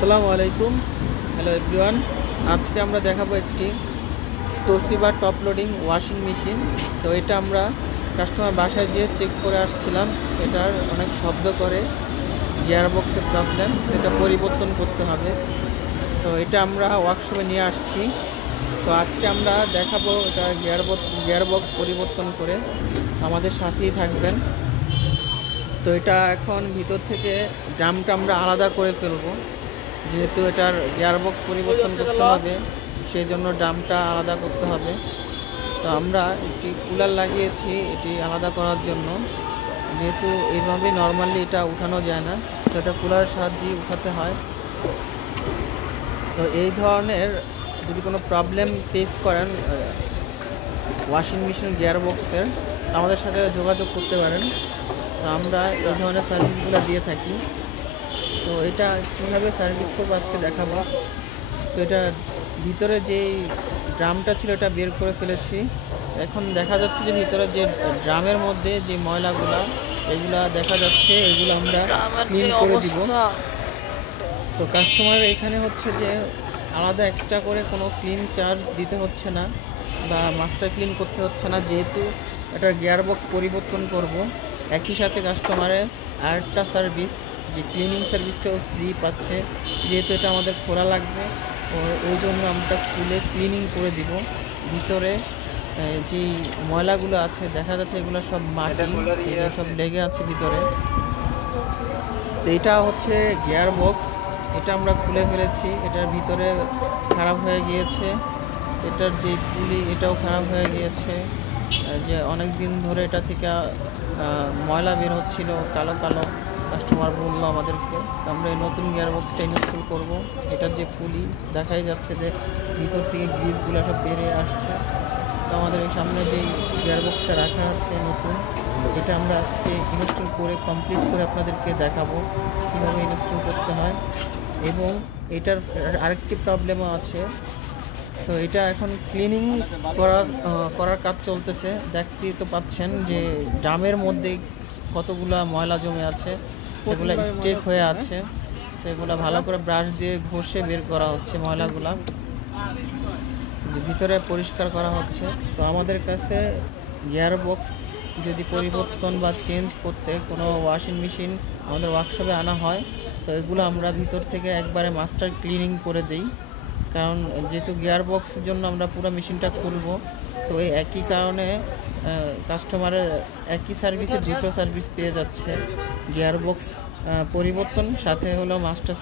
আসসালামু আলাইকুম। Hello everyone, আজকে আমরা দেখাবো একটি Toshiba top loading washing machine. তো এটা আমরা কাস্টমার বাসায় যেয়ে চেক করে আসছিলাম। এটার অনেক শব্দ করে, গিয়ারবক্সের প্রবলেম, এটা পরিবর্তন করতে হবে। তো এটা আমরা ওয়ার্কশপে নিয়ে আসছি। তো আজকে আমরা দেখাবো এটা গিয়ারবক্স পরিবর্তন করে। আমাদের সাথেই থাকবেন। তো এটা এখন ভিতর থেকে ড্রামটা আমরা আলাদা করে ফেলবো, যেহেতু এটার গিয়ারবক্স পরিবর্তন করতে হবে, সেই জন্য ড্রামটা আলাদা করতে হবে। তো আমরা একটি কুলার লাগিয়েছি এটি আলাদা করার জন্য, যেহেতু এইভাবে নর্মালি এটা উঠানো যায় না, তো এটা কুলারের সাহায্যে উঠাতে হয়। তো এই ধরনের যদি কোনো প্রবলেম ফেস করেন ওয়াশিং মেশিন গিয়ারবক্সের, আমাদের সাথে যোগাযোগ করতে পারেন। তো আমরা এই ধরনের সার্ভিসগুলো দিয়ে থাকি। তো এটা কীভাবে সার্ভিস করবো আজকে দেখাবো। তো এটা ভিতরে যেই ড্রামটা ছিল এটা বের করে ফেলেছি। এখন দেখা যাচ্ছে যে ভিতরে যে ড্রামের মধ্যে যে ময়লাগুলা এগুলা দেখা যাচ্ছে, এগুলো আমরা ক্লিন করে দিব। তো কাস্টমারের এখানে হচ্ছে যে আলাদা এক্সট্রা করে কোনো ক্লিন চার্জ দিতে হচ্ছে না বা মাস্টার ক্লিন করতে হচ্ছে না, যেহেতু এটার গিয়ারবক্স পরিবর্তন করব। একই সাথে কাস্টমারের আরেকটা সার্ভিস, যে ক্লিনিং সার্ভিসটাও ফ্রি পাচ্ছে, যেহেতু এটা আমাদের খোলা লাগবে। ওই জন্য আমরা খুলে ক্লিনিং করে দিব। ভিতরে যেই ময়লাগুলো আছে দেখা যাচ্ছে এগুলো সব মাটি, সব লেগে আছে ভিতরে। তো এটা হচ্ছে গিয়ারবক্স, এটা আমরা খুলে ফেলেছি। এটার ভিতরে খারাপ হয়ে গিয়েছে, এটার যে পুলি এটাও খারাপ হয়ে গিয়েছে, যে অনেক দিন ধরে এটা থেকে ময়লা বের হচ্ছিল কালো কালো। কাস্টমার বললো আমাদেরকে, আমরা এই নতুন গিয়ারবক্সটা ইনস্টল করব। এটার যে পুলি দেখাই যাচ্ছে যে ভিতর থেকে গ্রিসগুলো সব বেরিয়ে আসছে। তো আমাদের এই সামনে যেই গিয়ারবক্সটা রাখা আছে নতুন, এটা আমরা আজকে ইনস্টল করে কমপ্লিট করে আপনাদেরকে দেখাবো কীভাবে ইনস্টল করতে হয়। এবং এটার আরেকটি প্রবলেমও আছে। তো এটা এখন ক্লিনিং করার কাজ চলতেছে। দেখতেই তো পাচ্ছেন যে ড্রামের মধ্যে কতগুলা ময়লা জমে আছে, এগুলো স্টেক হয়ে আছে। তো এগুলো ভালো করে ব্রাশ দিয়ে ঘষে বের করা হচ্ছে ময়লাগুলা, ভিতরে পরিষ্কার করা হচ্ছে। তো আমাদের কাছে গিয়ারবক্স যদি পরিবর্তন বা চেঞ্জ করতে কোনো ওয়াশিং মেশিন আমাদের ওয়ার্কশপে আনা হয়, তো এগুলো আমরা ভিতর থেকে একবারে মাস্টার ক্লিনিং করে দিই। কারণ যেহেতু গিয়ারবক্সের জন্য আমরা পুরো মেশিনটা খুলব, তো এই একই কারণে কাস্টমারের একই সার্ভিসে দুটো সার্ভিস পেয়ে যাচ্ছে, গিয়ারবক্স পরিবর্তন সাথে হলো মাস্টার